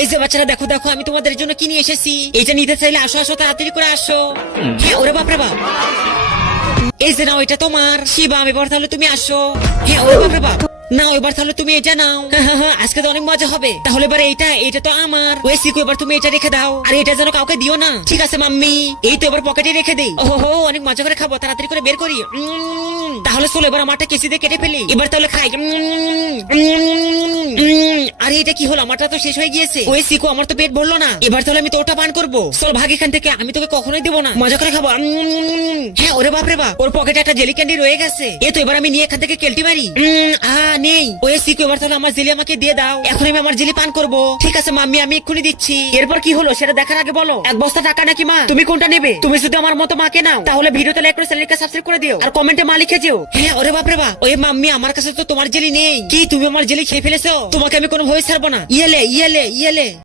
এই যে বাচ্চারা দেখো দেখো আমি তোমাদের জন্য কি নিয়ে এসেছি। এইটা নিতে চাইলে আসো আসো, তাড়াতাড়ি করে আসো। হ্যাঁ ওরে বাপরে বাপ, এই যে নাও এটা তোমার। শিবা এবার তাহলে তুমি আসো। হ্যাঁ ওরে বাপরে বাপ, নাও এবার তাহলে তুমি এটা নাও। আজকে তো অনেক মজা হবে। তাহলে এবার এটা তো আমার। ওই সিকু এবার তুমি এটা রেখে দাও, আর এটা যেন কাউকে দিও না, ঠিক আছে মাম্মি? এই তো এবার পকেটে রেখে দেই। ওহো অনেক মজা করে খাবো, তাড়াতাড়ি করে বের করি। তাহলে চলো এবার আমারটা কেসি দিয়ে কেটে ফেলি। এবার তাহলে খাই। আরে এটা কি হলো, আমারটা তো শেষ হয়ে গিয়েছে। ওই সিকু আমার তো পেট ভরলো না, এবার তাহলে আমি তো ওটা পান করবো। চল ভাগ এখান থেকে, আমি তোকে কখনোই দেবো না, মজা করে খাবো। হ্যাঁ ওরে বাপরে বাপ, ওর পকেটে একটা জেলি ক্যান্ডি রয়ে গেছে। এ তো এবার আমি নিয়ে এখান থেকে কেলটি মারি। নেই। ওই সিকু এবার তাহলে আমার জেলি আমাকে দিয়ে দাও, এখন আমি আমার জেলি পান করবো। ঠিক আছে মাম্মি, আমি এক্ষুনি দিচ্ছি। এরপর কি হলো সেটা দেখার আগে বলো, এক বস্তা টাকা নাকি মা? তুমি কোনটা নেবে? তুমি যদি আমার মতো মাকে নাও তাহলে ভিডিওতে লাইক করে চ্যানেলকে সাবস্ক্রাইব করে দিও, আর কমেন্টে মা লিখে যেও। হ্যাঁ ওরে বাপরে বাপ, ওই মাম্মি আমার কাছে তো তোমার জেলি নেই। কি তুমি আমার জেলি খেয়ে ফেলেছো? তোমাকে আমি কোনো ভয় ছাড়বো না। ইয়েলে ইয়েলে ইয়েলে।